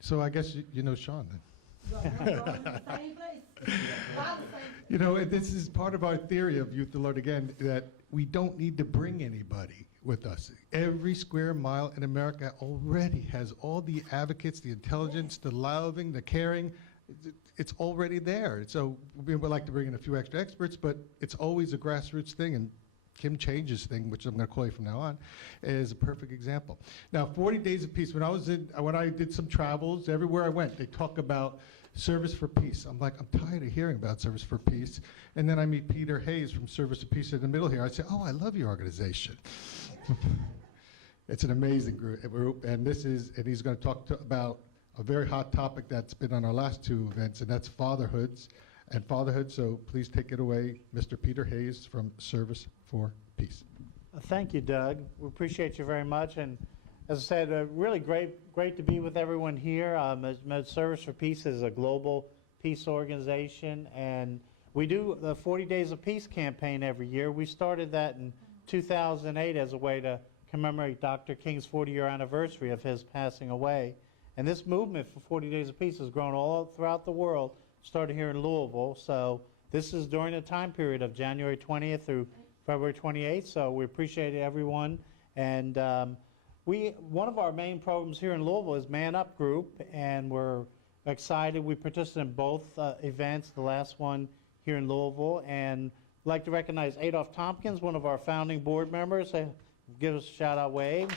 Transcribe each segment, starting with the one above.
So I guess you know Sean then. We're all in the same place. A lot of the same. You know, and this is part of our theory of Youth Alert again, that we don't need to bring anybody with us. Every square mile in America already has all the advocates, the intelligence, the loving, the caring. It's already there. So we would like to bring in a few extra experts, but it's always a grassroots thing. And Kim Changes thing, which I'm going to call you from now on, is a perfect example. Now, 40 Days of Peace. When I did some travels, everywhere I went, they talk about Service for Peace. I'm like, I'm tired of hearing about Service for Peace. And then I meet Peter Hayes from Service for Peace in the middle here. I say, oh, I love your organization. It's an amazing group, and he's going to talk about a very hot topic that's been on our last two events, and that's fatherhood. So please take it away, Mr. Peter Hayes from Service for Peace. Thank you, Doug. We appreciate you very much. And as I said, really great to be with everyone here. Service for Peace is a global peace organization, and we do the 40 Days of Peace campaign every year. We started that in 2008 as a way to commemorate Dr. King's 40-year anniversary of his passing away. And this movement for 40 Days of Peace has grown all throughout the world, started here in Louisville. So this is during the time period of January 20th through February 28th. So we appreciate everyone. And one of our main programs here in Louisville is Man Up Group, and we're excited. We participated in both events, the last one here in Louisville. And I'd like to recognize Adolph Tompkins, one of our founding board members. Give us a shout out wave.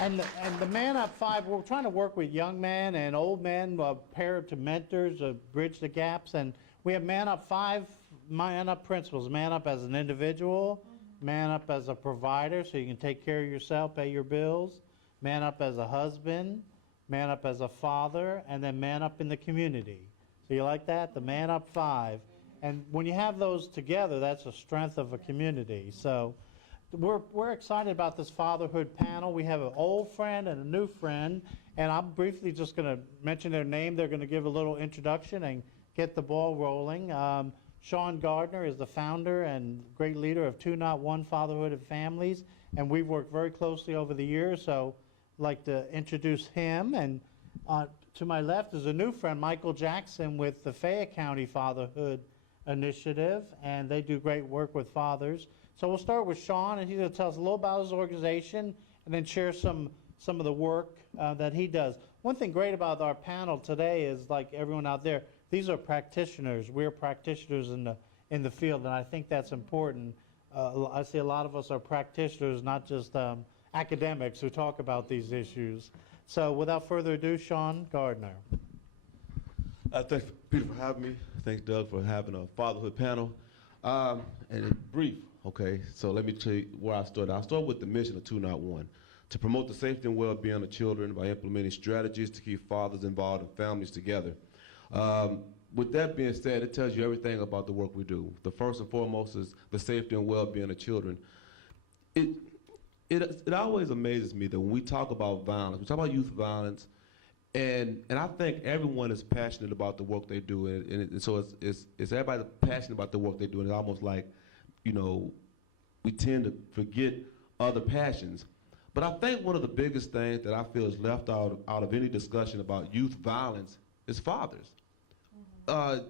And the Man Up 5, we're trying to work with young men and old men, pair to mentors, bridge the gaps. And we have Man Up 5, Man Up principles. Man Up as an individual, Man Up as a provider so you can take care of yourself, pay your bills, Man Up as a husband, Man Up as a father, and then Man Up in the community. So you like that? The Man Up 5. And when you have those together, that's the strength of a community. So we're excited about this fatherhood panel. We have an old friend and a new friend, and I'm briefly just going to mention their name. They're going to give a little introduction and get the ball rolling. Sean Gardner is the founder and great leader of 2-Not-1 Fatherhood and Families, and we've worked very closely over the years, so I'd like to introduce him. And to my left is a new friend, Michael Jackson, with the Fayette County Fatherhood Initiative, and they do great work with fathers. So we'll start with Sean, and he's going to tell us a little about his organization and then share some of the work that he does. One thing great about our panel today is, like everyone out there, these are practitioners. We're practitioners in the field, and I think that's important. I see a lot of us are practitioners, not just academics who talk about these issues. So without further ado, Sean Gardner. Thanks, Peter, for having me. Thanks, Doug, for having a fatherhood panel. And in brief, okay, so let me tell you where I started. I started with the mission of 2-Not-1, to promote the safety and well-being of children by implementing strategies to keep fathers involved and families together. With that being said, it tells you everything about the work we do. The first and foremost is the safety and well-being of children. It always amazes me that when we talk about violence, we talk about youth violence, and I think everyone is passionate about the work they do, and so it's everybody passionate about the work they do, and it's almost like, you know, we tend to forget other passions. But I think one of the biggest things that I feel is left out of any discussion about youth violence is fathers. I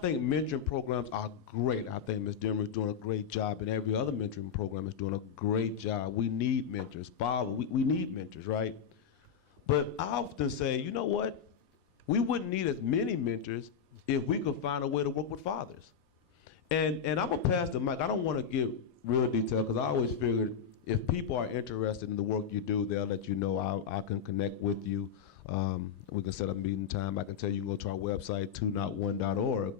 think mentoring programs are great. I think Ms. Demmer is doing a great job, and every other mentoring program is doing a great job. We need mentors. We need mentors, right? But I often say, you know what? We wouldn't need as many mentors if we could find a way to work with fathers. And I'm going to pass the mic. I don't want to give real detail because I always figured if people are interested in the work you do, they'll let you know. I can connect with you. We can set up a meeting time. I can tell you can go to our website, 2not1.org.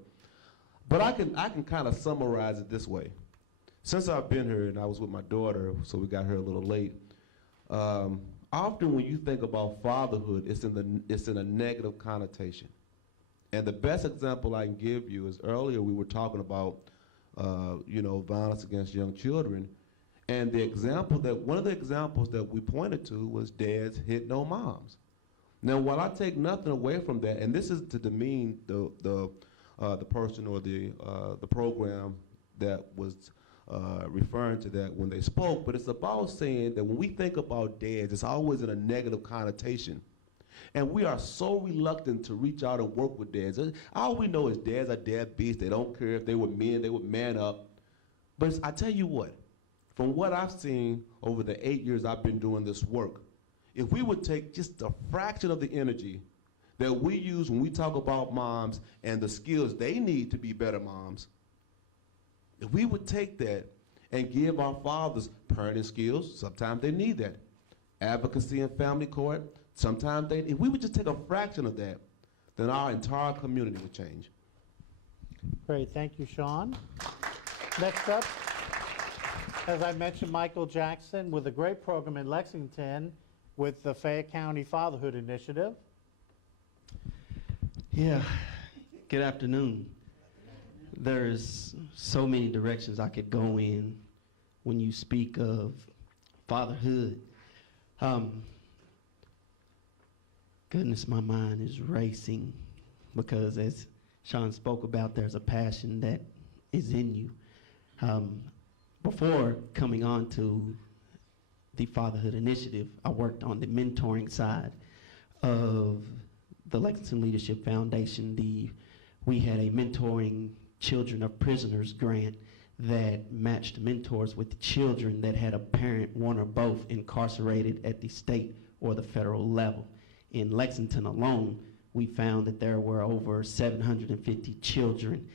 But I can kind of summarize it this way. Since I've been here, and I was with my daughter, so we got here a little late, often when you think about fatherhood, it's in a negative connotation. And the best example I can give you is earlier we were talking about, violence against young children. And one of the examples that we pointed to was dads hitting on moms. Now, while I take nothing away from that, and this is to demean the person or the program that was referring to that when they spoke, but it's about saying that when we think about dads, it's always in a negative connotation. And we are so reluctant to reach out and work with dads. All we know is dads are deadbeats. They don't care if they were men, they would man up. But I tell you what, from what I've seen over the 8 years I've been doing this work, if we would take just a fraction of the energy that we use when we talk about moms and the skills they need to be better moms, if we would take that and give our fathers parenting skills, sometimes they need that. Advocacy and family court, sometimes if we would just take a fraction of that, then our entire community would change. Great, thank you, Sean. Next up, as I mentioned, Michael Jackson with a great program in Lexington with the Fayette County Fatherhood Initiative. Yeah, good afternoon. There's so many directions I could go in when you speak of fatherhood. Goodness, my mind is racing because as Sean spoke about, there's a passion that is in you. Before coming on to the Fatherhood Initiative, I worked on the mentoring side of the Lexington Leadership Foundation. We had a mentoring children of prisoners grant that matched mentors with children that had a parent, one or both, incarcerated at the state or the federal level. In Lexington alone, we found that there were over 750 children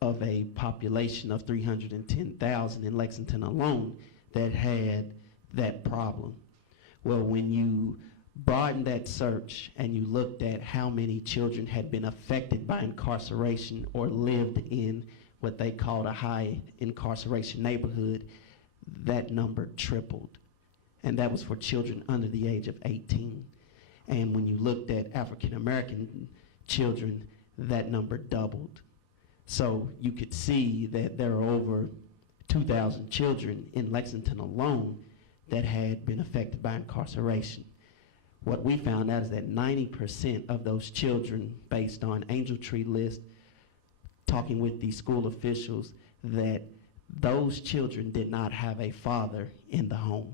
of a population of 310,000 in Lexington alone that had that problem. Well, when you broadened that search and you looked at how many children had been affected by incarceration or lived in what they called a high incarceration neighborhood, that number tripled. And that was for children under the age of 18. And when you looked at African American children, that number doubled. So you could see that there are over 2,000 children in Lexington alone that had been affected by incarceration. What we found out is that 90% of those children, based on Angel Tree list, talking with the school officials, that those children did not have a father in the home,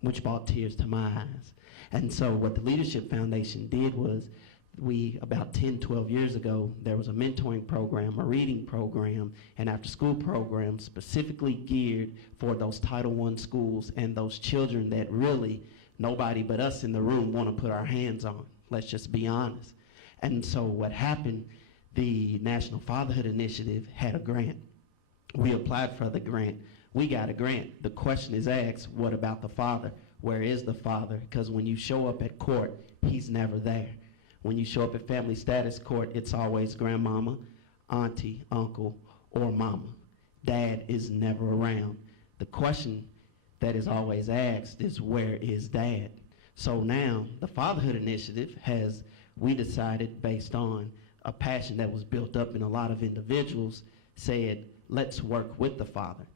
which brought tears to my eyes. And so what the Leadership Foundation did was, about 10, 12 years ago, there was a mentoring program, a reading program, and after-school program specifically geared for those Title I schools and those children that really nobody but us in the room want to put our hands on. Let's just be honest. And so what happened, the National Fatherhood Initiative had a grant. We applied for the grant. We got a grant. The question is asked, what about the father? Where is the father? Because when you show up at court, he's never there. When you show up at family status court, it's always grandmama, auntie, uncle, or mama. Dad is never around. The question that is always asked is, where is dad? So now the Fatherhood Initiative we decided based on a passion that was built up in a lot of individuals, said, let's work with the father.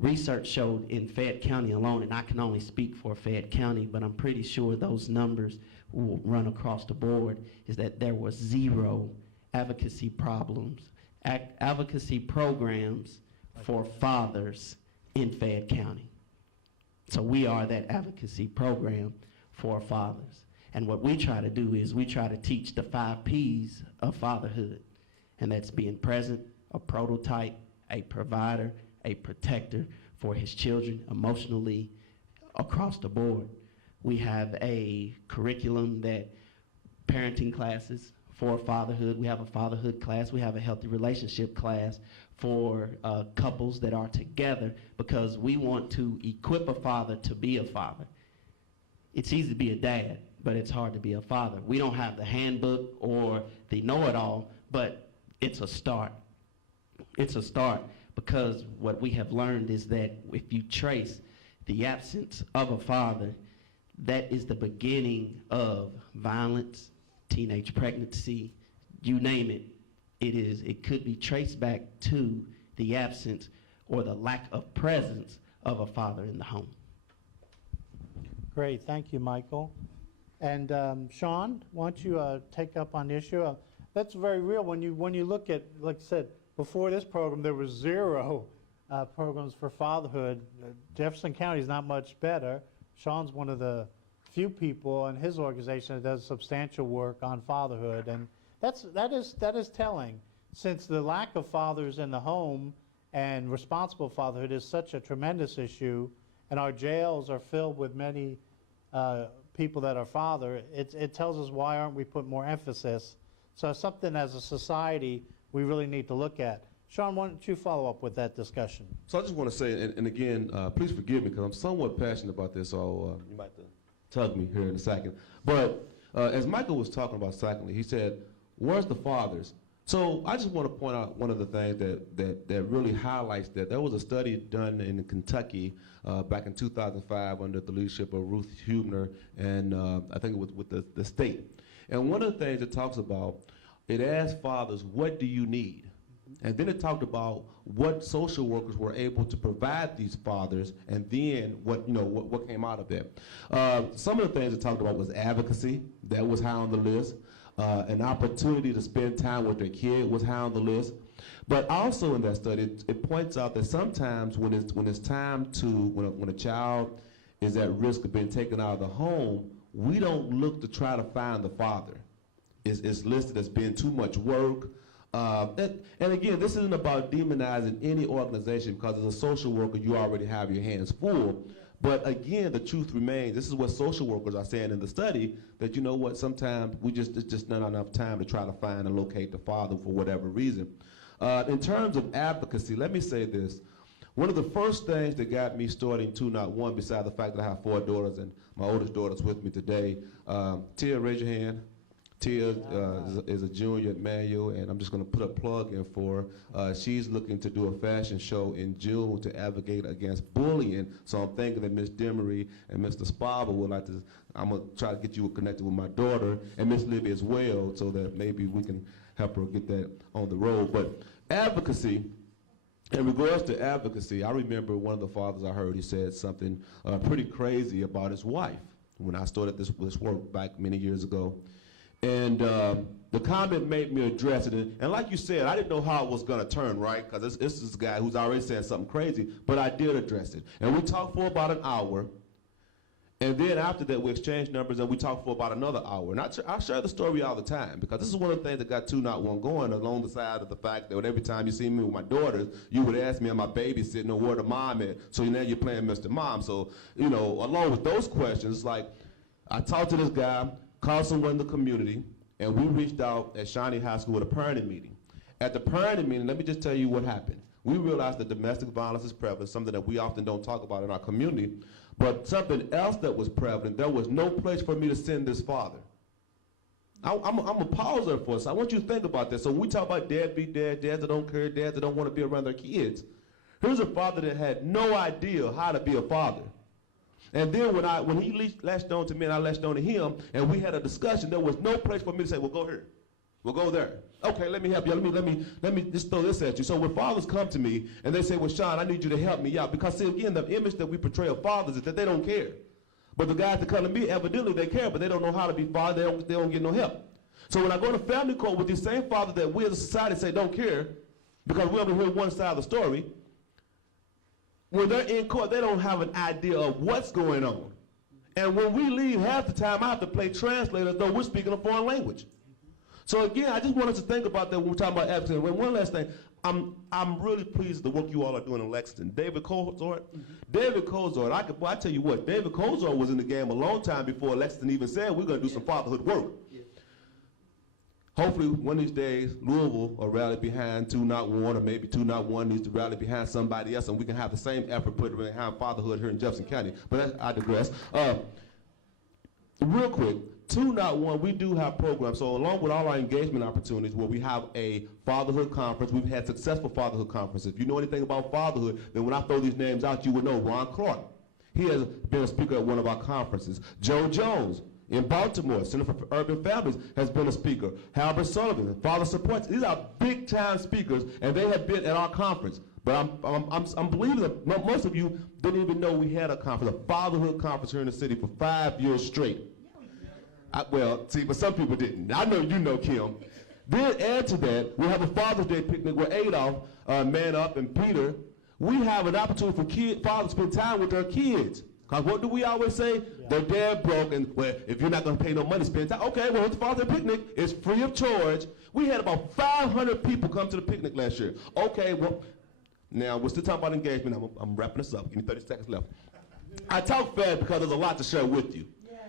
Research showed in Fayette County alone, and I can only speak for Fayette County, but I'm pretty sure those numbers will run across the board, is that there was 0 advocacy programs for fathers in Fayette County. So we are that advocacy program for fathers. And what we try to do is we try to teach the 5 Ps of fatherhood. And that's being present, a prototype, a provider, a protector for his children emotionally across the board. We have a curriculum that parenting classes for fatherhood. We have a fatherhood class. We have a healthy relationship class for couples that are together, because we want to equip a father to be a father. It's easy to be a dad, but it's hard to be a father. We don't have the handbook or the know-it-all, but it's a start. It's a start, because what we have learned is that if you trace the absence of a father, that is the beginning of violence, teenage pregnancy, you name it. It could be traced back to the absence or the lack of presence of a father in the home. Great, thank you, Michael. And Sean, why don't you take up on the issue? That's very real. When you look at, like I said, before this program, there was 0 programs for fatherhood. Jefferson County is not much better. Sean's one of the few people in his organization that does substantial work on fatherhood, and that is telling, since the lack of fathers in the home and responsible fatherhood is such a tremendous issue, and our jails are filled with many people that are father. It tells us, why aren't we put more emphasis? So something as a society we really need to look at. Sean, why don't you follow up with that discussion? So I just want to say, and again, please forgive me because I'm somewhat passionate about this, so you might have to tug me here in a second. But as Michael was talking about secondly, he said, where's the fathers? So I just want to point out one of the things that really highlights that. There was a study done in Kentucky back in 2005 under the leadership of Ruth Hubner, and I think it was with the state. And one of the things it talks about, it asked fathers, what do you need? And then it talked about what social workers were able to provide these fathers, and then what came out of that. Some of the things it talked about was advocacy. That was high on the list. An opportunity to spend time with their kid was high on the list. But also in that study, it points out that sometimes when it's time to, when a child is at risk of being taken out of the home, we don't look to try to find the father. It's listed as being too much work. And again, this isn't about demonizing any organization, because as a social worker, you already have your hands full. But again, the truth remains, this is what social workers are saying in the study, that you know what, sometimes it's just not enough time to try to find and locate the father for whatever reason. In terms of advocacy, let me say this. One of the first things that got me starting 201, besides the fact that I have 4 daughters and my oldest daughter's with me today, Tia, raise your hand. Tia is a junior at Manual, and I'm just going to put a plug in for her. She's looking to do a fashion show in June to advocate against bullying. So I'm thinking that Ms. Demery and Mr. Sparber would like to, I'm going to try to get you connected with my daughter and Ms. Libby as well, so that maybe we can help her get that on the road. But advocacy, in regards to advocacy, I remember one of the fathers I heard, he said something pretty crazy about his wife when I started this work back many years ago. And the comment made me address it. And like you said, I didn't know how it was going to turn, right? Because this is a guy who's already saying something crazy. But I did address it. And we talked for about an hour. And then after that, we exchanged numbers, and we talked for about another hour. And I share the story all the time, because this is one of the things that got 201 going, along the side of the fact that every time you see me with my daughters, you would ask me, am I babysitting, or where the mom at? So now you're playing Mr. Mom. So, along with those questions, like, I talked to this guy, called someone in the community, and we reached out at Shawnee High School at a parenting meeting. At the parenting meeting, let me just tell you what happened. We realized that domestic violence is prevalent, something that we often don't talk about in our community, but something else that was prevalent, there was no place for me to send this father. I'm going to pause there for us. I want you to think about this. So when we talk about deadbeat dads, dads that don't care, dads that don't want to be around their kids, here's a father that had no idea how to be a father. And then when he latched on to me and I latched on to him, and we had a discussion, there was no place for me to say, well, go here. We'll go there. Okay, let me help you. Let me just throw this at you. So when fathers come to me and they say, well, Sean, I need you to help me out. Because, see, again, the image that we portray of fathers is that they don't care. But the guys that come to me, evidently they care, but they don't know how to be fathers. They don't get no help. So when I go to family court with these same fathers that we as a society say don't care, because we only hear one side of the story, when they're in court, they don't have an idea of what's going on. And when we leave, half the time I have to play translator, though we're speaking a foreign language. So again, I just want us to think about that when we're talking about advocacy. And one last thing, I'm really pleased with the work you all are doing in Lexington. David Kozort, David Kozort, I tell you what, David Kozort was in the game a long time before Lexington even said we're going to do some fatherhood work. Hopefully, one of these days, Louisville will rally behind 201, or maybe 201 needs to rally behind somebody else, and we can have the same effort put behind fatherhood here in Jefferson County. But I digress. Real quick, 201, we do have programs. So along with all our engagement opportunities, where we have a fatherhood conference, we've had successful fatherhood conferences. If you know anything about fatherhood, then when I throw these names out, you would know Ron Clark. He has been a speaker at one of our conferences. Joe Jones in Baltimore, Center for Urban Families, has been a speaker. Halbert Sullivan, Father Supports. These are big-time speakers, and they have been at our conference. But I'm believing that most of you didn't even know we had a conference, a fatherhood conference here in the city for 5 years straight. Well, see, but some people didn't. I know you know, Kim. Then add to that, we have a Father's Day picnic where Adolph, Man Up, and Peter we have an opportunity for fathers to spend time with their kids. Because what do we always say? Their dad broke, and well, if you're not going to pay no money, spend time. Okay, well, it's the father picnic. It's free of charge. We had about 500 people come to the picnic last year. Okay, well, now we're still talking about engagement. I'm wrapping this up. Give me 30 seconds left. I talk fast because there's a lot to share with you. Yes.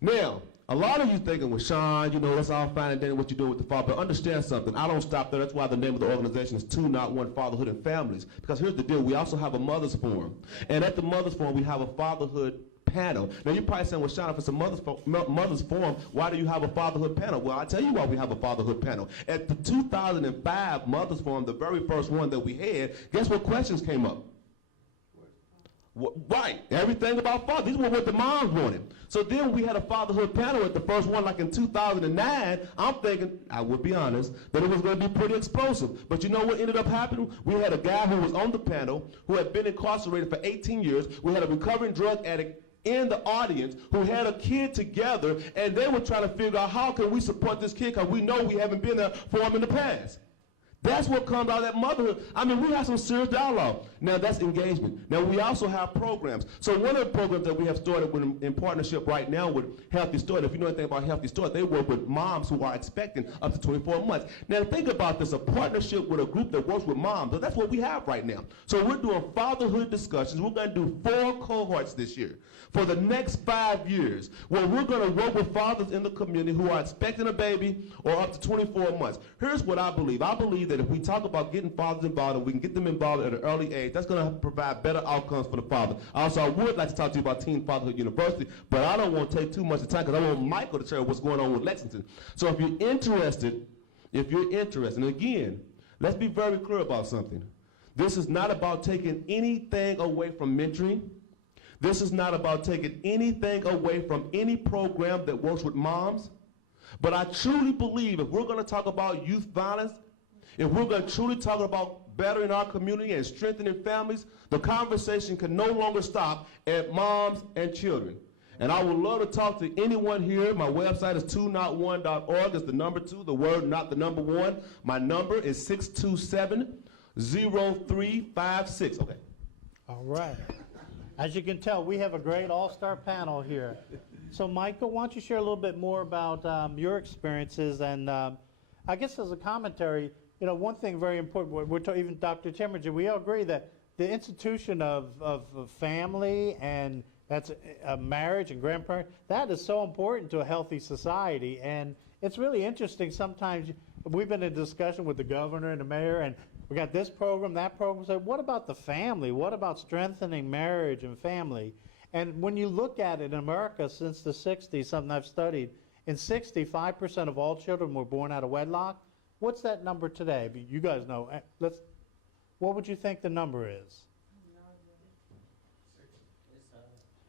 Now, a lot of you thinking, well, Sean, you know, that's all fine and dandy what you're doing with the father. But understand something. I don't stop there. That's why the name of the organization is 2 Not 1 Fatherhood and Families. Because here's the deal. We also have a mother's forum. And at the mother's forum, we have a fatherhood panel. Now, you're probably saying, well, Sean, if it's a mother's forum, why do you have a fatherhood panel? Well, I'll tell you why we have a fatherhood panel. At the 2005 mother's forum, the very first one that we had, guess what questions came up? Right, everything about father. These were what the moms wanted. So then we had a fatherhood panel at the first one, like in 2009. I'm thinking, I would be honest, that it was going to be pretty explosive. But you know what ended up happening? We had a guy who was on the panel who had been incarcerated for 18 years. We had a recovering drug addict in the audience who had a kid together, and they were trying to figure out how can we support this kid because we know we haven't been there for him in the past. That's what comes out of that motherhood. I mean, we have some serious dialogue. Now, that's engagement. Now, we also have programs. So one of the programs that we have started with in partnership right now with Healthy Start, if you know anything about Healthy Start, they work with moms who are expecting up to 24 months. Now, think about this, a partnership with a group that works with moms. So that's what we have right now. So we're doing fatherhood discussions. We're going to do 4 cohorts this year for the next 5 years, where we're going to work with fathers in the community who are expecting a baby or up to 24 months. Here's what I believe. I believe that if we talk about getting fathers involved and we can get them involved at an early age, that's going to provide better outcomes for the father. Also, I would like to talk to you about Teen Fatherhood University, but I don't want to take too much time because I want Michael to share what's going on with Lexington. So if you're interested, and again, let's be very clear about something. This is not about taking anything away from mentoring. This is not about taking anything away from any program that works with moms. But I truly believe if we're going to talk about youth violence, if we're going to truly talk about bettering our community and strengthening families, the conversation can no longer stop at moms and children. And I would love to talk to anyone here. My website is 2not1.org. It's the number 2, the word, not the number 1. My number is 627-0356. Okay. All right. As you can tell, we have a great all-star panel here. So, Michael, why don't you share a little bit more about your experiences? And I guess as a commentary, you know, one thing very important, even Dr. Timmerger, we all agree that the institution of family and that's marriage and grandparents, that is so important to a healthy society. And it's really interesting sometimes. We've been in discussion with the governor and the mayor, and we got this program, that program. So what about the family? What about strengthening marriage and family? And when you look at it in America since the 60s, something I've studied, in 65% of all children were born out of wedlock. What's that number today? You guys know. What would you think the number is?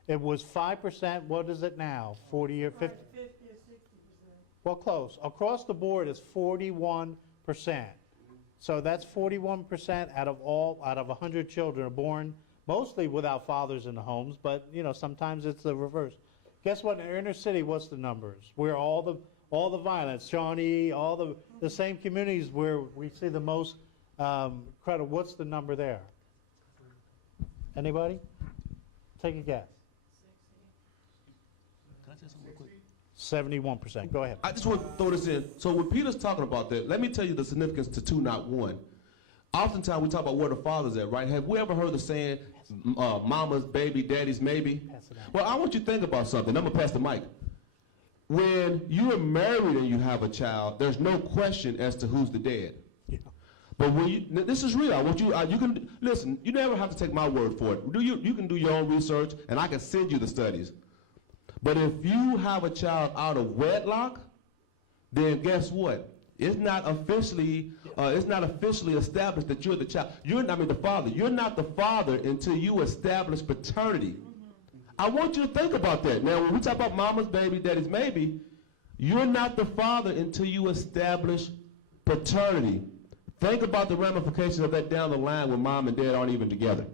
It was 5%. What is it now? 40 or 50? 50 or 60%. Well, close. Across the board is 41%. So that's 41% out of 100 children are born mostly without fathers in the homes, but you know sometimes it's the reverse. Guess what? In the inner city, what's the numbers? Where all the violence, Shawnee, all the same communities where we see the most credit. What's the number there? Anybody? Take a guess. 71%. Go ahead. I just want to throw this in. So when Peter's talking about that, let me tell you the significance to 2 Not 1. Oftentimes we talk about where the father's at, right? Have we ever heard the saying, mama's baby, daddy's maybe? Well, I want you to think about something. I'm going to pass the mic. When you are married and you have a child, there's no question as to who's the dad. Yeah. But when this is real. I want you can listen. You never have to take my word for it. You can do your own research, and I can send you the studies. But if you have a child out of wedlock, then guess what? It's not officially established that you're the child. The father. You're not the father until you establish paternity. I want you to think about that. Now, when we talk about mama's baby, daddy's maybe, you're not the father until you establish paternity. Think about the ramifications of that down the line when mom and dad aren't even together.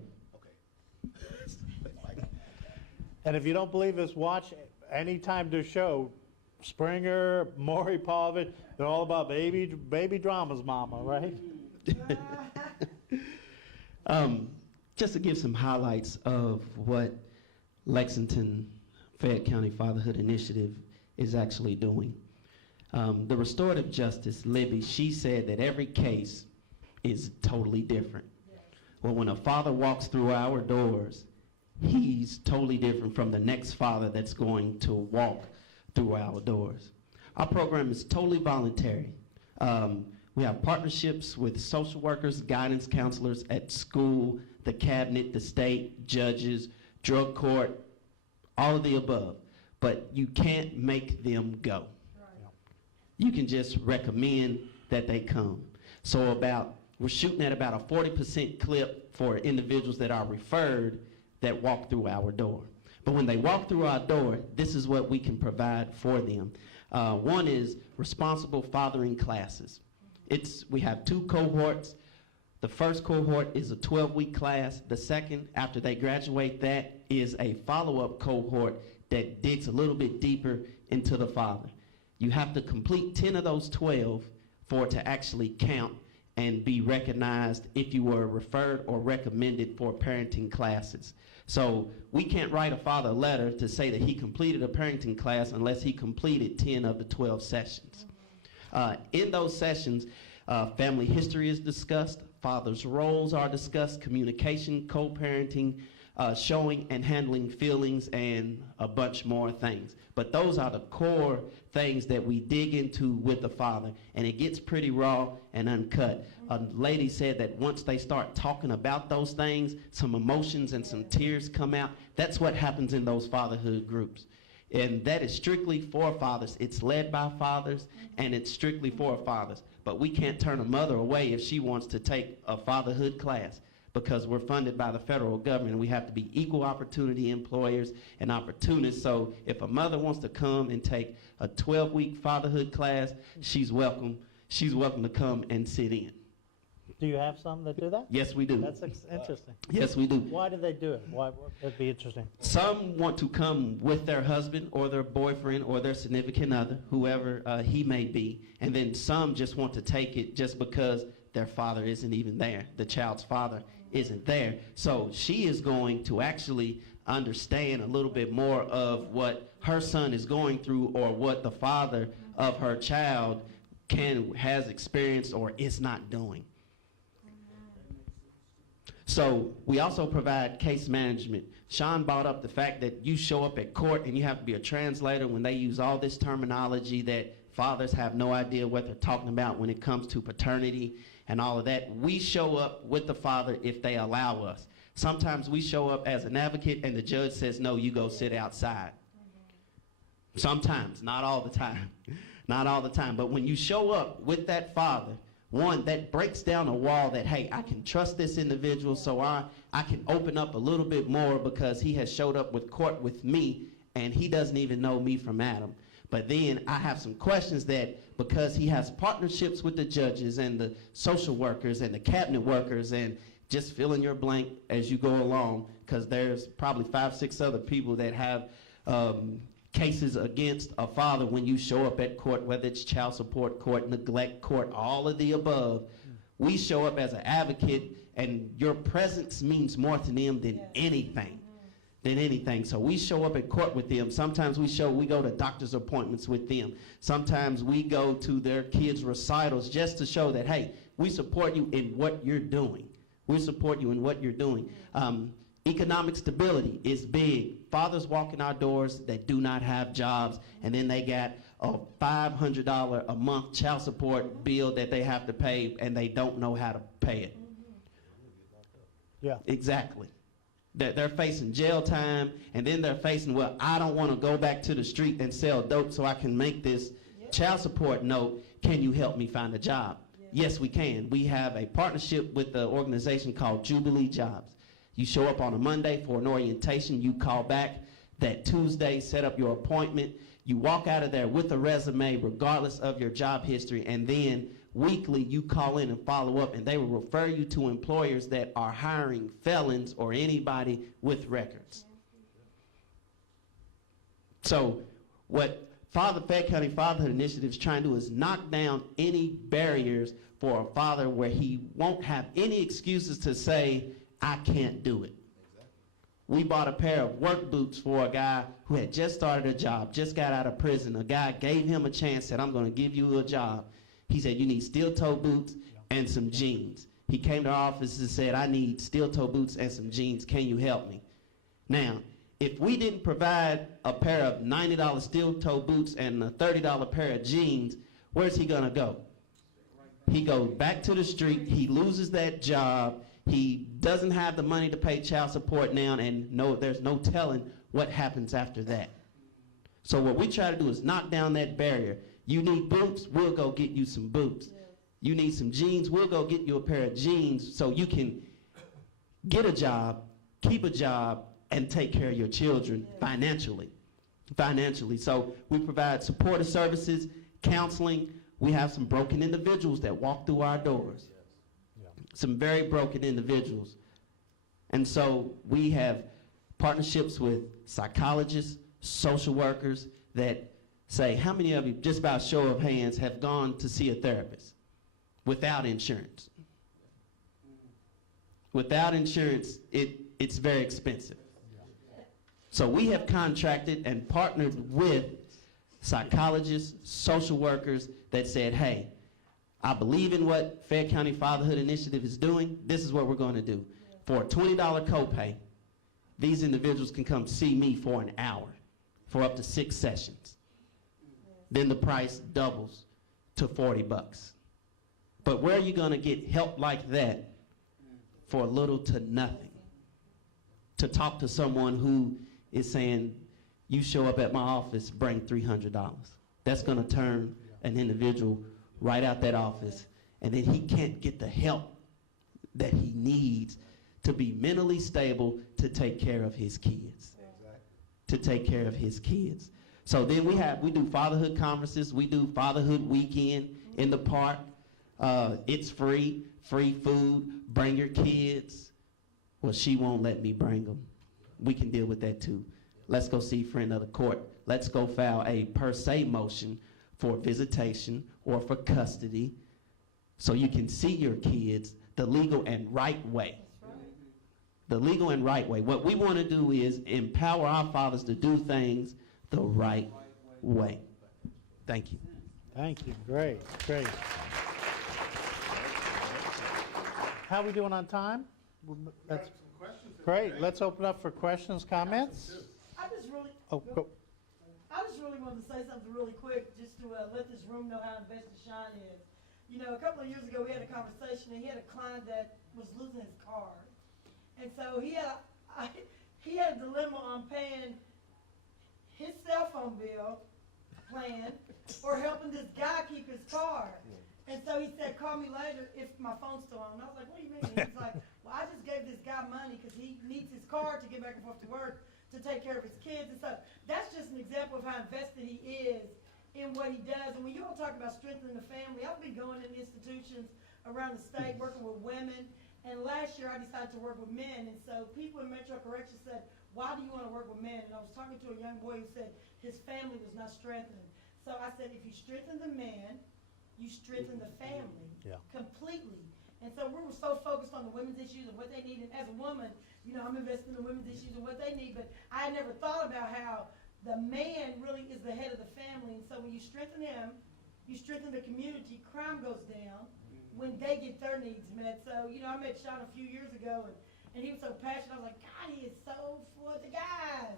And if you don't believe us, watch anytime there's show, Springer, Maury Povich, they're all about baby dramas, mama, right? Just to give some highlights of what Lexington Fayette County Fatherhood Initiative is actually doing. The restorative justice, Libby, she said that every case is totally different. Well, when a father walks through our doors, he's totally different from the next father that's going to walk through our doors. Our program is totally voluntary. We have partnerships with social workers, guidance counselors at school, the cabinet, the state, judges, drug court, all of the above. But you can't make them go. You can just recommend that they come. So we're shooting at about a 40% clip for individuals that are referred that walk through our door. But when they walk through our door, this is what we can provide for them. One is responsible fathering classes. We have 2 cohorts. The first cohort is a 12-week class. The second, after they graduate, that is a follow-up cohort that digs a little bit deeper into the father. You have to complete 10 of those 12 for it to actually count and be recognized if you were referred or recommended for parenting classes. So we can't write a father a letter to say that he completed a parenting class unless he completed 10 of the 12 sessions. In those sessions, family history is discussed, father's roles are discussed, communication, co-parenting, showing and handling feelings, and a bunch more things. But those are the core things that we dig into with the father, and it gets pretty raw and uncut. A lady said that once they start talking about those things, some emotions and some tears come out. That's what happens in those fatherhood groups. And that is strictly for fathers. It's led by fathers, and it's strictly for fathers. But we can't turn a mother away if she wants to take a fatherhood class, because we're funded by the federal government, and we have to be equal opportunity employers and opportunists. So if a mother wants to come and take a 12-week fatherhood class, she's welcome. She's welcome to come and sit in. Do you have some that do that? Yes, we do. That's interesting. Yes, we do. Why do they do it? Why? That'd be interesting. Some want to come with their husband or their boyfriend or their significant other, whoever he may be, and then some just want to take it just because their father isn't even there. The child's father isn't there. So she is going to actually understand a little bit more of what her son is going through, or what the father of her child has experienced or is not doing. So we also provide case management. Sean brought up the fact that you show up at court and you have to be a translator when they use all this terminology that fathers have no idea what they're talking about when it comes to paternity and all of that. We show up with the father if they allow us. Sometimes we show up as an advocate and the judge says, no, you go sit outside. Sometimes, not all the time. Not all the time. But when you show up with that father, one, that breaks down a wall that, hey, I can trust this individual, so I can open up a little bit more because he has showed up with court with me and he doesn't even know me from Adam. But then I have some questions that, because he has partnerships with the judges and the social workers and the cabinet workers, and just fill in your blank as you go along, because there's probably 5, 6 other people that have cases against a father when you show up at court, whether it's child support court, neglect court, all of the above. We show up as an advocate, and your presence means more to them than anything. So we show up at court with them. Sometimes we go to doctor's appointments with them. Sometimes we go to their kids' recitals just to show that, hey, we support you in what you're doing. We support you in what you're doing. Economic stability is big. Fathers walk in our doors that do not have jobs, and then they got a $500 a month child support bill that they have to pay, and they don't know how to pay it. Yeah. Exactly. They're facing jail time, and then they're facing, well, I don't want to go back to the street and sell dope so I can make this child support note. Can you help me find a job? Yes, we can. We have a partnership with the organization called Jubilee Jobs. You show up on a Monday for an orientation. You call back that Tuesday, set up your appointment. You walk out of there with a resume regardless of your job history, and then weekly you call in and follow up, and they will refer you to employers that are hiring felons or anybody with records. So what Fayette County Fatherhood Initiative is trying to do is knock down any barriers for a father where he won't have any excuses to say, I can't do it. We bought a pair of work boots for a guy who had just started a job, just got out of prison. A guy gave him a chance, said, I'm going to give you a job. He said, you need steel-toe boots and some jeans. He came to our office and said, I need steel-toe boots and some jeans. Can you help me? Now, if we didn't provide a pair of $90 steel-toe boots and a $30 pair of jeans, where's he going to go? He goes back to the street. He loses that job. He doesn't have the money to pay child support now, and there's no telling what happens after that. So what we try to do is knock down that barrier. You need boots, we'll go get you some boots. You need some jeans, we'll go get you a pair of jeans so you can get a job, keep a job, and take care of your children financially. So we provide supportive services, counseling. We have some broken individuals that walk through our doors. Some very broken individuals. And so we have partnerships with psychologists, social workers that say, how many of you, just by a show of hands, have gone to see a therapist without insurance? Without insurance, it's very expensive. So we have contracted and partnered with psychologists, social workers that said, hey, I believe in what Fayette County Fatherhood Initiative is doing. This is what we're going to do. For a $20 copay, these individuals can come see me for an hour for up to 6 sessions. Then the price doubles to $40. But where are you going to get help like that for little to nothing? To talk to someone who is saying, you show up at my office, bring $300. That's going to turn an individual right out that office, and then he can't get the help that he needs to be mentally stable to take care of his kids. To take care of his kids. So then we do fatherhood conferences. We do fatherhood weekend in the park. It's free food. Bring your kids. Well, she won't let me bring them. We can deal with that too. Let's go see friend of the court. Let's go file a per se motion for visitation or for custody so you can see your kids the legal and right way. The legal and right way. What we want to do is empower our fathers to do things the right way. Thank you. Thank you. Great. How are we doing on time? That's great. Let's open up for questions, comments. I just really, Oh, go. I just really wanted to say something really quick, just to let this room know how invested Sean is. You know, a couple of years ago, we had a conversation, and he had a client that was losing his car. And so he had a dilemma on paying his cell phone bill plan or helping this guy keep his car. And so he said, call me later if my phone's still on. And I was like, what do you mean? He's like, well, I just gave this guy money because he needs his car to get back and forth to work to take care of his kids. And so that's just an example of how invested he is in what he does. And when you all talk about strengthening the family, I've been going in institutions around the state working with women. And last year I decided to work with men. And so people in Metro Corrections said, why do you want to work with men? And I was talking to a young boy who said his family was not strengthened. So I said, if you strengthen the man, you strengthen the family completely. And so we were so focused on the women's issues and what they need. And as a woman, you know, I'm invested in the women's issues and what they need. But I had never thought about how the man really is the head of the family. And so when you strengthen him, you strengthen the community. Crime goes down when they get their needs met. So, you know, I met Sean a few years ago, and he was so passionate. I was like, God, he is so for the guys.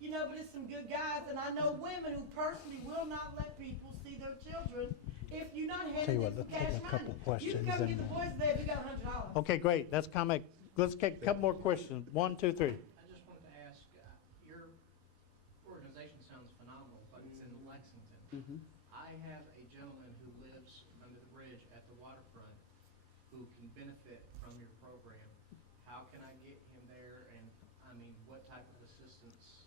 You know, but it's some good guys. And I know women who personally will not let people see their children if you're not handing them some cash money. You can come get the boys there if you got $100. Okay, great. That's comment. Let's get a couple more questions. 1, 2, 3. I just wanted to ask, your organization sounds phenomenal, but it's in Lexington. I have a gentleman who lives under the bridge at the waterfront who can benefit from your program. How can I get him there, and I mean, what type of assistance?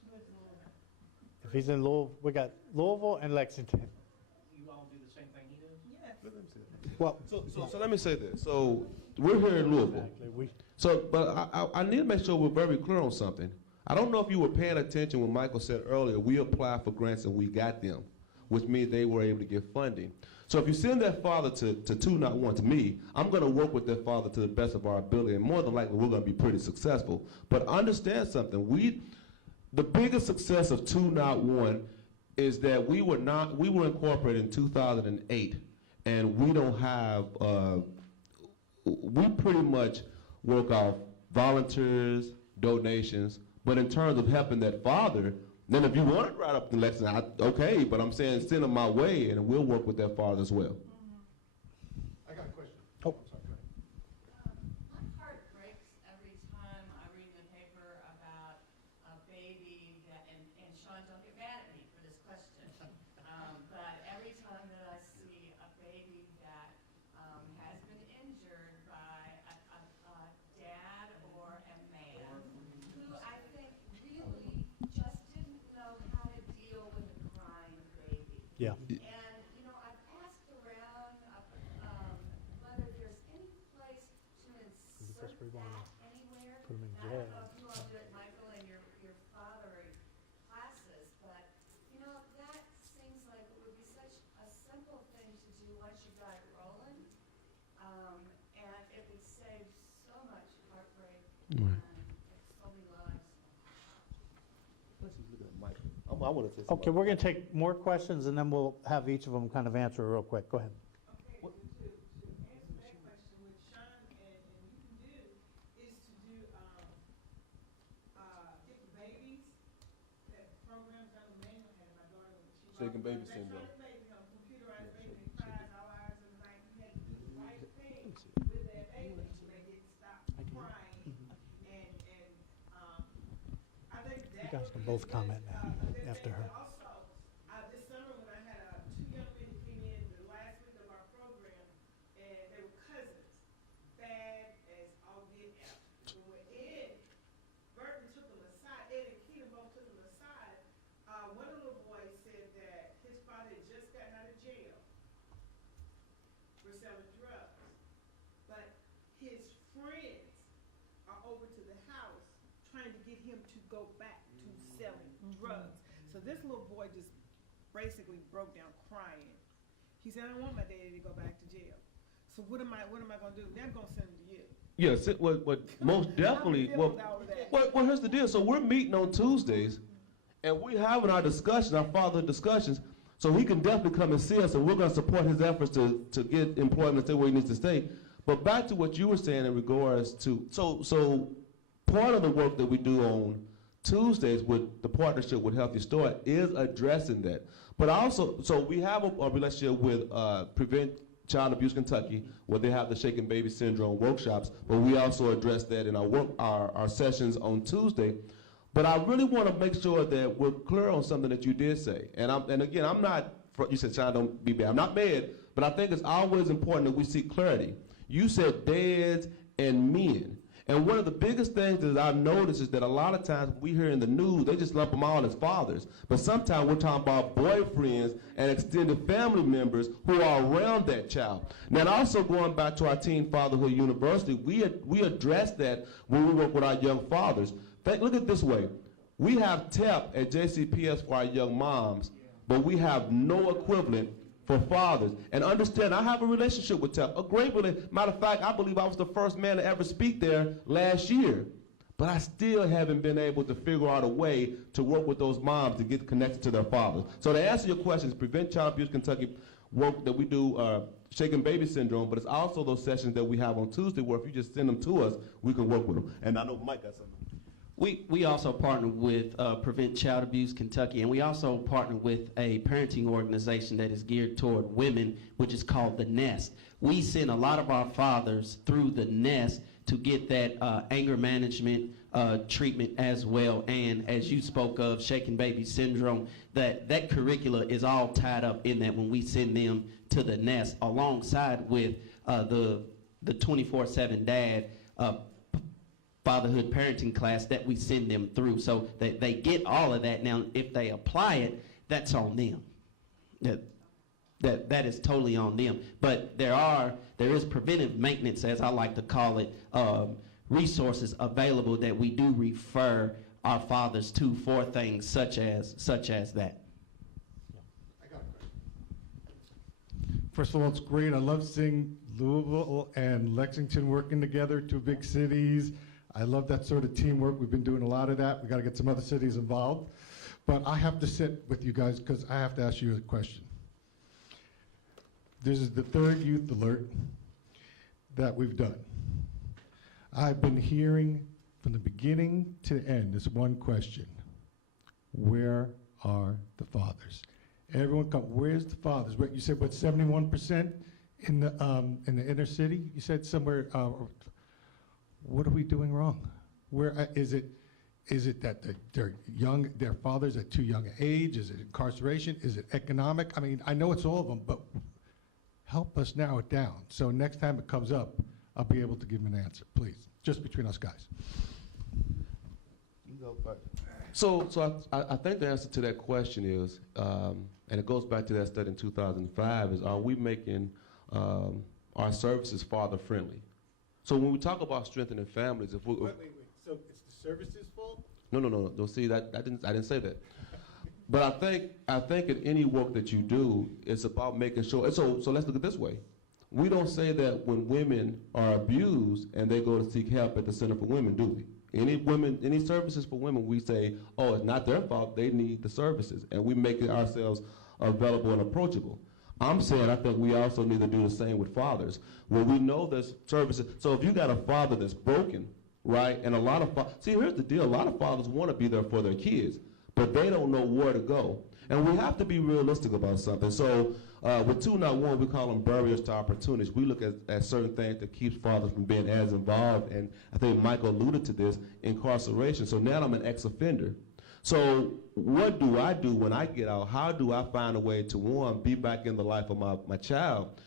If he's in Louisville, we got Louisville and Lexington. You all do the same thing he does? Yes. Well, So let me say this. So we're here in Louisville. exactly. But I need to make sure we're very clear on something. I don't know if you were paying attention when Michael said earlier, we applied for grants and we got them, which means they were able to get funding. So if you send that father to 291 to me, I'm going to work with that father to the best of our ability, and more than likely we're going to be pretty successful. But understand something: the biggest success of 291 is that we were incorporated in 2008, and we don't have. We pretty much work off volunteers, donations, but in terms of helping that father, then if you want to write up the Lexington, okay, but I'm saying send them my way, and we'll work with that father as well. I got a question. Oh. I'm sorry, go ahead. My heart breaks every time I read in the paper about a baby that, and Sean, don't get mad at me for this question, but every time that I see a baby that has been injured by a dad or a man who I think really just didn't know how to deal with a crying baby. Yeah. And, you know, I've asked around whether there's any place to insert that anywhere. Put 'em in And I don't jail. know if you all do it, Michael, in your father classes, but, you know, that seems like it would be such a simple thing to do once you got it rolling. And it would save so much heartbreak and so many lives. I want to say something. Okay, we're going to take more questions, and then we'll have each of them kind of answer real quick. Go ahead. Okay, to answer that question, what Sean and you can do is to do, different babies, that programs on the manual, had my daughter, when she. Shaken baby That's syndrome. right, baby, computerized baby, and cries all hours of the night, you had to do the right thing with that baby, so they didn't stop crying, and, I think that. You guys can would be both good, comment now, a good after thing. her. But also, this summer when I had, two young men who came in the last week of our program, and they were cousins, bad as all get out. When Ed Burton took them aside, Ed and Keaton both took them aside, one of the little boys said that his father had just gotten out of jail for selling drugs. But his friends are over to the house trying to get him to go back to selling drugs. So this little boy just basically broke down crying. He said, I don't want my daddy to go back to jail. So what am I gonna do? They're gonna send him to you. Yes, what most definitely. How do you feel Well, about that? well, here's the deal. So we're meeting on Tuesdays, and we're having our discussions, our father discussions. So he can definitely come and see us, and we're going to support his efforts to get employment, stay where he needs to stay. But back to what you were saying in regards to, so part of the work that we do on Tuesdays with the partnership with Healthy Start is addressing that. But also, so we have a relationship with Prevent Child Abuse Kentucky, where they have the Shaken Baby Syndrome workshops, but we also address that in our sessions on Tuesday. But I really want to make sure that we're clear on something that you did say. And again, I'm not, you said, Sean, don't be bad. I'm not mad, but I think it's always important that we seek clarity. You said dads and men. And one of the biggest things that I've noticed is that a lot of times we hear in the news, they just lump them all as fathers. But sometimes we're talking about boyfriends and extended family members who are around that child. Now, also going back to our Teen Fatherhood University, we address that when we work with our young fathers. Look at it this way. We have TEP at JCPS for our young moms, but we have no equivalent for fathers. And understand, I have a relationship with TEP, a great relationship. Matter of fact, I believe I was the first man to ever speak there last year. But I still haven't been able to figure out a way to work with those moms to get connected to their fathers. So to answer your questions, Prevent Child Abuse Kentucky work that we do, Shaken Baby Syndrome, but it's also those sessions that we have on Tuesday where if you just send them to us, we can work with them. And I know Mike got something. We also partner with Prevent Child Abuse Kentucky, and we also partner with a parenting organization that is geared toward women, which is called The Nest. We send a lot of our fathers through The Nest to get that anger management treatment as well. And as you spoke of, Shaken Baby Syndrome, that curricula is all tied up in that when we send them to The Nest, alongside with the 24/7 Dad fatherhood parenting class that we send them through. So they get all of that. Now, if they apply it, that's on them. That is totally on them. But there is preventive maintenance, as I like to call it, resources available that we do refer our fathers to for things such as that. I got a question. First of all, it's great. I love seeing Louisville and Lexington working together, two big cities. I love that sort of teamwork. We've been doing a lot of that. We got to get some other cities involved. But I have to sit with you guys because I have to ask you a question. This is the third Youth Alert that we've done. I've been hearing from the beginning to the end this one question. Where are the fathers? Everyone come, where's the fathers? What, you said, what, 71% in the inner city? You said somewhere, what are we doing wrong? Where is it that they're young, their fathers at too young an age? Is it incarceration? Is it economic? I mean, I know it's all of them, but help us narrow it down. So next time it comes up, I'll be able to give them an answer, please. Just between us guys. You go first. So I think the answer to that question is, and it goes back to that study in 2005, is are we making our services father friendly? So when we talk about strengthening families, if we Wait. So it's the services' fault? No. See, I didn't say that. But I think in any work that you do, it's about making sure. So let's look at it this way. We don't say that when women are abused and they go to seek help at the Center for Women, do we? Any services for women, we say, oh, it's not their fault, they need the services, and we make it ourselves available and approachable. I'm saying I think we also need to do the same with fathers, where we know there's services. So if you got a father that's broken, right, and a lot of see, here's the deal, a lot of fathers want to be there for their kids, but they don't know where to go. And we have to be realistic about something. So with 2-not-1, we call them barriers to opportunities. We look at certain things that keeps fathers from being as involved, and I think Michael alluded to this, incarceration. So now I'm an ex-offender. So what do I do when I get out? How do I find a way to, one, be back in the life of my child?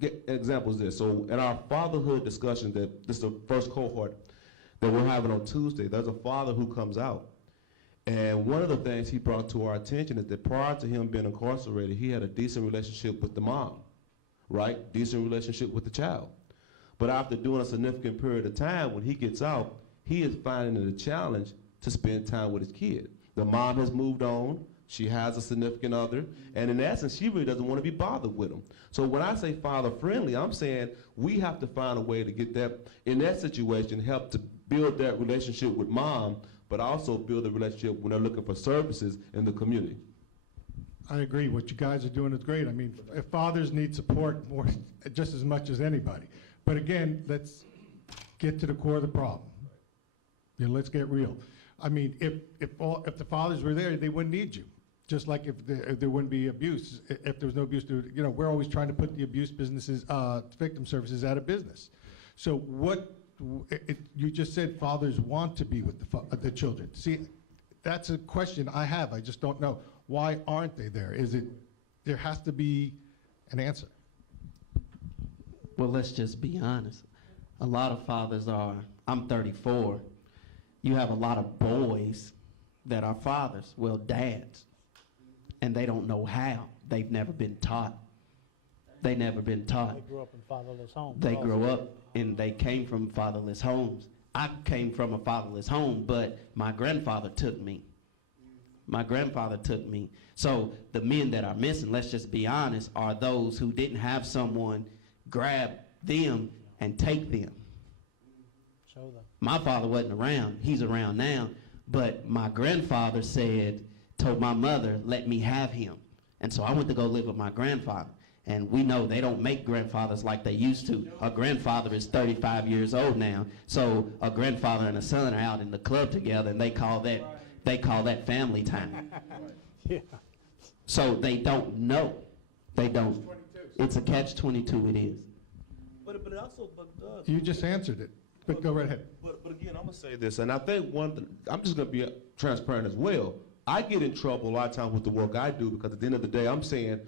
Example is this. So in our fatherhood discussion, that this is the first cohort that we're having on Tuesday, there's a father who comes out. And one of the things he brought to our attention is that prior to him being incarcerated, he had a decent relationship with the mom, right? Decent relationship with the child. But after doing a significant period of time, when he gets out, he is finding it a challenge to spend time with his kid. The mom has moved on. She has a significant other. And in essence, she really doesn't want to be bothered with him. So when I say father-friendly, I'm saying we have to find a way to get that, in that situation, help to build that relationship with mom, but also build a relationship when they're looking for services in the community. I agree. What you guys are doing is great. I mean, if fathers need support more, just as much as anybody. But again, let's get to the core of the problem. You know, let's get real. I mean, if the fathers were there, they wouldn't need you. Just like if there wouldn't be abuse. If there was no abuse, you know, we're always trying to put the abuse businesses, victim services out of business. So you just said fathers want to be with the children. See, that's a question I have. I just don't know. Why aren't they there? There has to be an answer. Well, let's just be honest. A lot of fathers I'm 34. You have a lot of boys that are fathers, well, dads, and they don't know how. They've never been taught. They never been taught. They grew up in fatherless homes. They grew up and they came from fatherless homes. I came from a fatherless home, but my grandfather took me. My grandfather took me. So the men that are missing, let's just be honest, are those who didn't have someone grab them and take them. Show them. My father wasn't around. He's around now. But my grandfather told my mother, let me have him. And so I went to go live with my grandfather. And we know they don't make grandfathers like they used to. A grandfather is 35 years old now. So a grandfather and a son are out in the club together, and they call that family time. Yeah. So they don't know. They don't. It's a catch-22, it is. But it also, You just answered it, but go right ahead. But again, I'm gonna say this, and I think I'm just gonna be transparent as well. I get in trouble a lot of times with the work I do because at the end of the day, I'm saying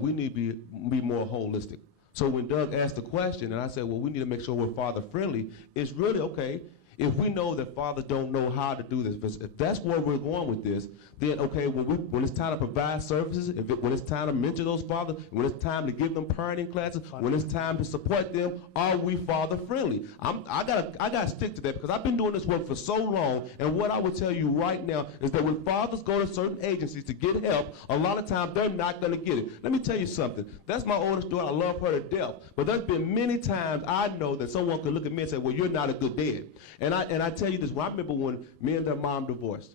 we need to be more holistic. So when Doug asked the question, and I said, well, we need to make sure we're father friendly, it's really okay. If we know that fathers don't know how to do this, if that's where we're going with this, then okay, when it's time to provide services, when it's time to mentor those fathers, when it's time to give them parenting classes, when it's time to support them, are we father friendly? I gotta stick to that because I've been doing this work for so long, and what I would tell you right now is that when fathers go to certain agencies to get help, a lot of times they're not gonna get it. Let me tell you something. That's my oldest daughter. I love her to death, but there's been many times I know that someone could look at me and say, well, you're not a good dad. And I tell you this, I remember when me and their mom divorced,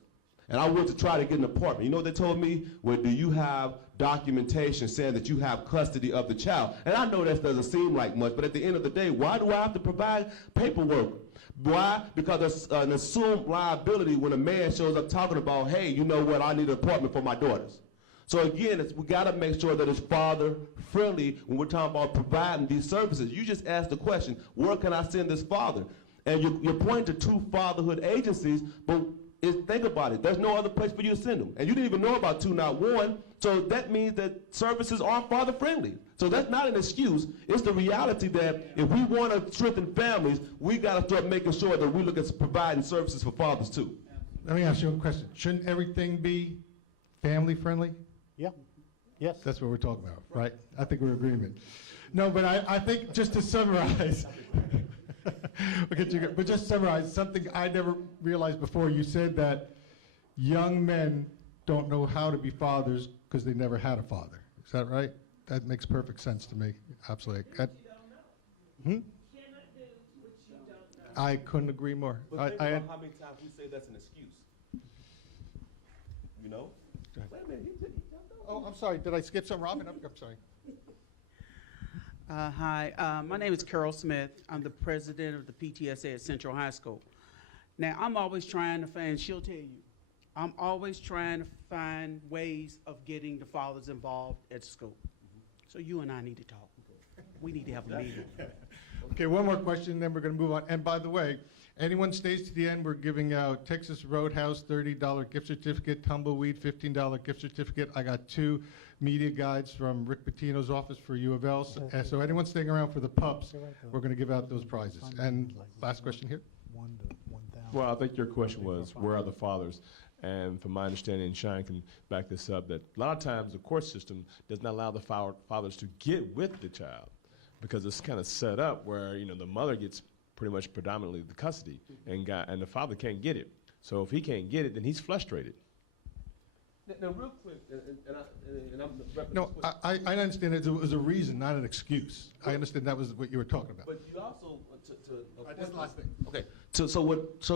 and I went to try to get an apartment. You know what they told me? Well, do you have documentation saying that you have custody of the child? And I know that doesn't seem like much, but at the end of the day, why do I have to provide paperwork? Why? Because there's an assumed liability when a man shows up talking about, hey, you know what, I need an apartment for my daughters. So again, we got to make sure that it's father-friendly when we're talking about providing these services. You just asked the question, where can I send this father? And you're pointing to 2 fatherhood agencies, but think about it. There's no other place for you to send them. And you didn't even know about 2, not 1. So that means that services aren't father-friendly. So that's not an excuse. It's the reality that if we want to strengthen families, we got to start making sure that we look at providing services for fathers too. Let me ask you a question. Shouldn't everything be family-friendly? Yeah, yes. That's what we're talking about, right? I think we're in agreement. No, but I think just to summarize, but just to summarize, something I never realized before, you said that young men don't know how to be fathers because they never had a father. Is that right? That makes perfect sense to me. Absolutely. What you don't know. Hmm? Cannot do what you don't know. I couldn't agree more. But think about how many times we say that's an excuse. You know? Go ahead. Wait a minute, he jumped over. Oh, I'm sorry. Did I skip some, Robin? I'm sorry. Hi, my name is Carol Smith. I'm the president of the PTSA at Central High School. Now, I'm always trying to find, she'll tell you, I'm always trying to find ways of getting the fathers involved at school. So you and I need to talk. We need to have a meeting. Okay, one more question, then we're going to move on. And by the way, anyone stays to the end, we're giving out Texas Roadhouse $30 gift certificate, Tumbleweed $15 gift certificate. I got 2 media guides from Rick Pitino's office for U of L. So anyone staying around for the pups, we're going to give out those prizes. And last question here. Well, I think your question was, where are the fathers? And from my understanding, and Shine can back this up, that a lot of times the court system does not allow the fathers to get with the child because it's kind of set up where, you know, the mother gets pretty much predominantly the custody and the father can't get it. So if he can't get it, then he's frustrated. Now, real quick, and I'm No, I understand it was a reason, not an excuse. I understand that was what you were talking about. But you also This is the last thing. okay. So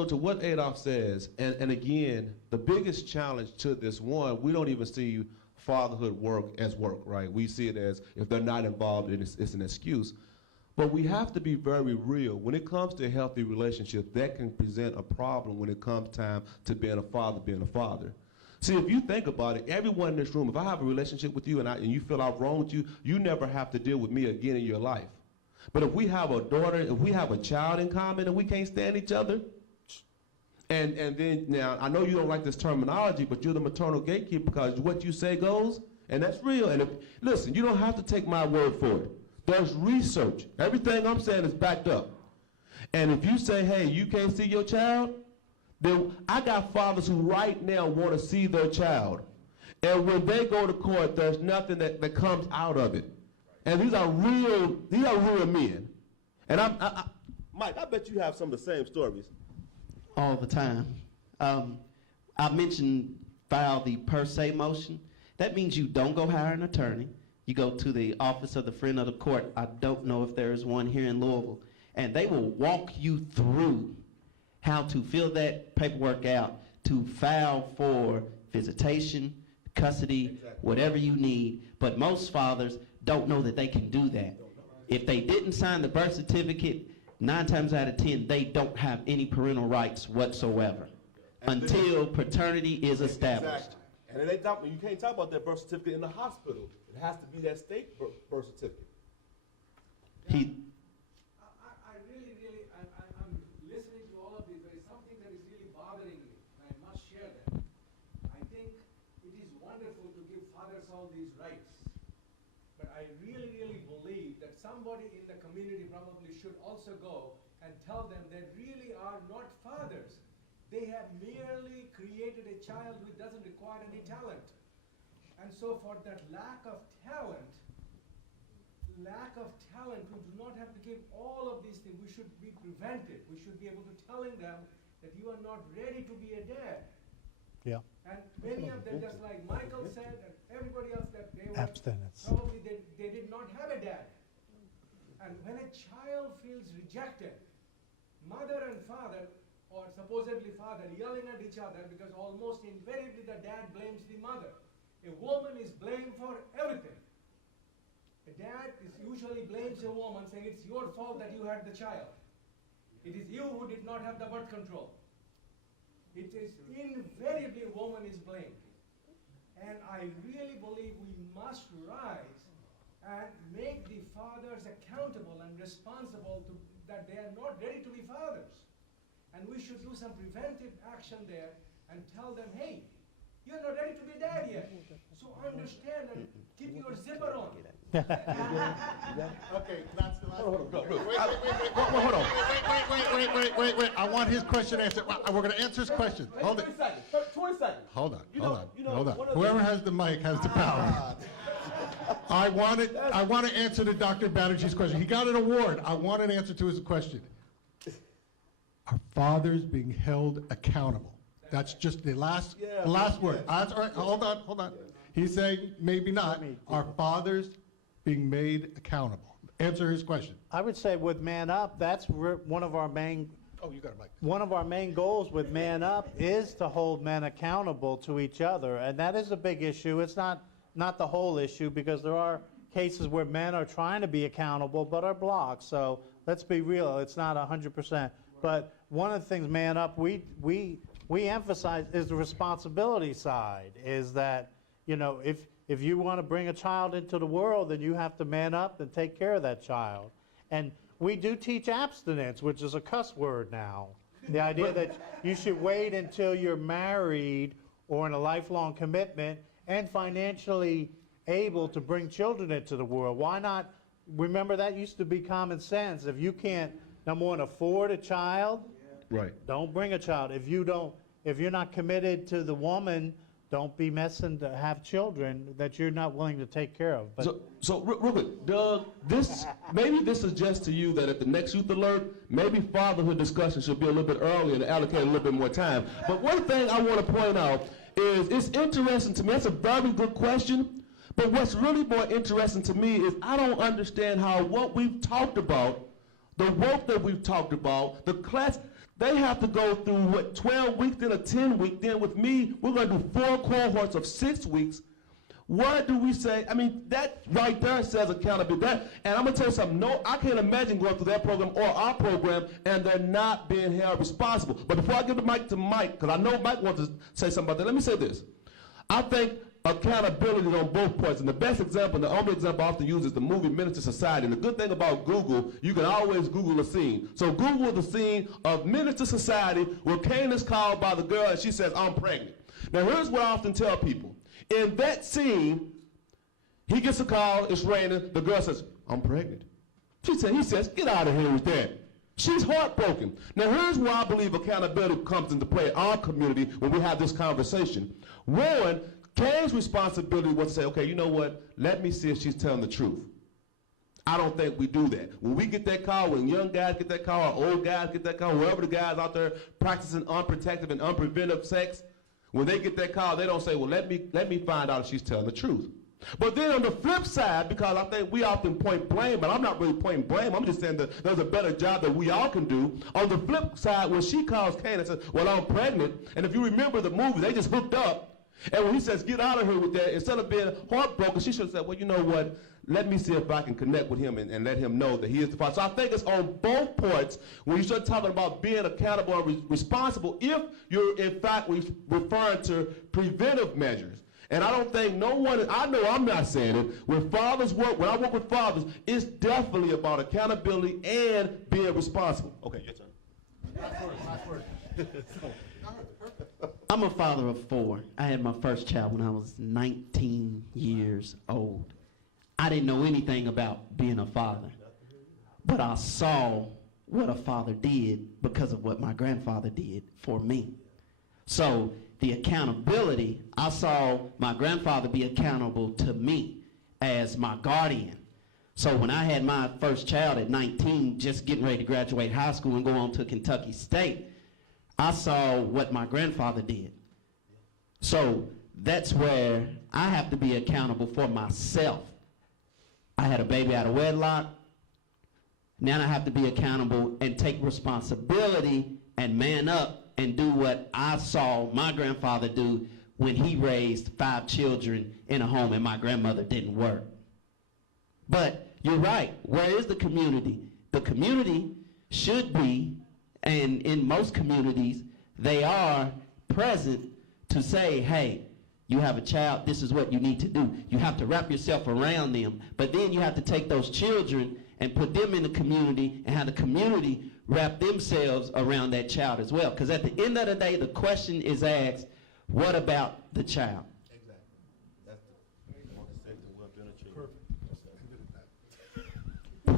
to what Adolph says, and again, the biggest challenge to this one, we don't even see fatherhood work as work, right? We see it as if they're not involved, it's an excuse. But we have to be very real. When it comes to a healthy relationship, that can present a problem when it comes time to being a father. See, if you think about it, everyone in this room, if I have a relationship with you and you feel I've wronged you, you never have to deal with me again in your life. But if we have a daughter, if we have a child in common and we can't stand each other, and then, now, I know you don't like this terminology, but you're the maternal gatekeeper because what you say goes, and that's real. And listen, you don't have to take my word for it. There's research. Everything I'm saying is backed up. And if you say, hey, you can't see your child, then I got fathers who right now want to see their child. And when they go to court, there's nothing that comes out of it. And these are real men. And Mike, I bet you have some of the same stories. All the time. I mentioned file the per se motion. That means you don't go hire an attorney. You go to the office of the friend of the court. I don't know if there is one here in Louisville. And they will walk you through how to fill that paperwork out to file for visitation, custody, whatever you need. But most fathers don't know that they can do that. If they didn't sign the birth certificate, 9 times out of 10, they don't have any parental rights whatsoever until paternity is established. Exactly. And you can't talk about that birth certificate in the hospital. It has to be that state birth certificate. I'm listening to all of this. There is something that is really bothering me, and I must share that. I think it is wonderful to give fathers all these rights, but I really, really believe that somebody in the community probably should also go and tell them they really are not fathers. They have merely created a child who doesn't require any talent. And so for that lack of talent, we do not have to give all of these things. We should be prevented. We should be able to telling them that you are not ready to be a dad. Yeah. And many of them, just like Michael said, and everybody else, that they were Abstinence. probably they did not have a dad. And when a child feels rejected, mother and father, or supposedly father, yelling at each other because almost invariably the dad blames the mother. A woman is blamed for everything. A dad is usually blames a woman, saying it's your fault that you had the child. It is you who did not have the birth control. It is invariably a woman is blamed. And I really believe we must rise and make the fathers accountable and responsible to that they are not ready to be fathers. And we should do some preventive action there and tell them, hey, you're not ready to be dad yet. So understand and keep your zipper on. Okay, that's the last one. Hold on. Wait. I want his question answered. We're going to answer his question. Hold it. 20 seconds. Hold on. one Hold of on. the Whoever has the mic has the power. I want to answer to Dr. Banerjee's question. He got an award. I want an answer to his question. Are fathers being held accountable? That's just the last word. That's all right. Hold on. He's saying maybe not. Are fathers being made accountable? Answer his question. I would say with Man Up, that's one of our main. Oh, you got a mic. One of our main goals with Man Up is to hold men accountable to each other, and that is a big issue. It's not the whole issue, because there are cases where men are trying to be accountable but are blocked. So let's be real, it's not 100%. But one of the things Man Up we emphasize is the responsibility side, is that, you know, if you want to bring a child into the world, then you have to man up and take care of that child. And we do teach abstinence, which is a cuss word now. The idea that you should wait until you're married or in a lifelong commitment and financially able to bring children into the world. Why not? Remember, that used to be common sense. If you can't, number one, afford a child, Right. don't bring a child. If you're not committed to the woman, don't be messing to have children that you're not willing to take care of. But So real quick, Doug, maybe this suggests to you that at the next Youth Alert, maybe fatherhood discussion should be a little bit earlier and allocate a little bit more time. But one thing I want to point out is it's interesting to me. That's a very good question. But what's really more interesting to me is I don't understand how what we've talked about, the work that we've talked about, the class, they have to go through, 12 weeks, then a 10-week. Then with me, we're going to do 4 cohorts of 6 weeks. What do we say? I mean, that right there says accountability. And I'm going to tell you something. No, I can't imagine going through that program or our program and they're not being held responsible. But before I give the mic to Mike, because I know Mike wants to say something about that, let me say this. I think accountability is on both points. And the best example, the only example I often use is the movie Menace to Society. And the good thing about Google, you can always Google a scene. So Google the scene of Menace to Society where Kane is called by the girl and she says, I'm pregnant. Now here's what I often tell people. In that scene, he gets a call, it's raining, the girl says, I'm pregnant. He says, get out of here with that. She's heartbroken. Now here's where I believe accountability comes into play in our community when we have this conversation. One, Kane's responsibility was to say, okay, you know what? Let me see if she's telling the truth. I don't think we do that. When we get that call, when young guys get that call, or old guys get that call, whoever the guys out there practicing unprotected and unpreventive sex, when they get that call, they don't say, well, let me find out if she's telling the truth. But then on the flip side, because I think we often point blame, but I'm not really pointing blame, I'm just saying that there's a better job that we all can do. On the flip side, when she calls Kane and says, well, I'm pregnant, and if you remember the movie, they just hooked up. And when he says, get out of here with that, instead of being heartbroken, she should have said, well, you know what? Let me see if I can connect with him and let him know that he is the father. So I think it's on both points when you start talking about being accountable and responsible if you're, in fact, referring to preventive measures. And I don't think I know I'm not saying it. When fathers work, when I work with fathers, it's definitely about accountability and being responsible. Okay, your turn. Last word. I'm a father of 4. I had my first child when I was 19 years old. I didn't know anything about being a father, but I saw what a father did because of what my grandfather did for me. So the accountability, I saw my grandfather be accountable to me as my guardian. So when I had my first child at 19, just getting ready to graduate high school and go on to Kentucky State, I saw what my grandfather did. So that's where I have to be accountable for myself. I had a baby out of wedlock. Now I have to be accountable and take responsibility and man up and do what I saw my grandfather do when he raised 5 children in a home and my grandmother didn't work. But you're right. Where is the community? The community should be, and in most communities, they are present to say, hey, you have a child, this is what you need to do. You have to wrap yourself around them. But then you have to take those children and put them in the community and have the community wrap themselves around that child as well. Because at the end of the day, the question is asked, what about the child?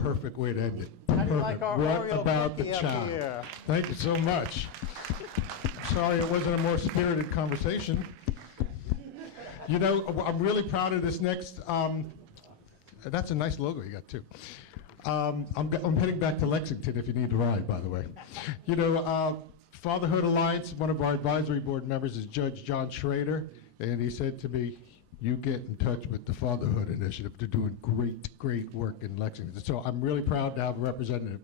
Perfect way to end it. How do you like Perfect. our What Oreo about the cookie up child? here? Thank you so much. Sorry it wasn't a more spirited conversation. You know, I'm really proud of this next, that's a nice logo you got too. I'm heading back to Lexington if you need a ride, by the way. You know, Fatherhood Alliance, one of our advisory board members is Judge John Schrader, and he said to me, you get in touch with the Fatherhood Initiative. They're doing great, great work in Lexington. So I'm really proud to have a representative.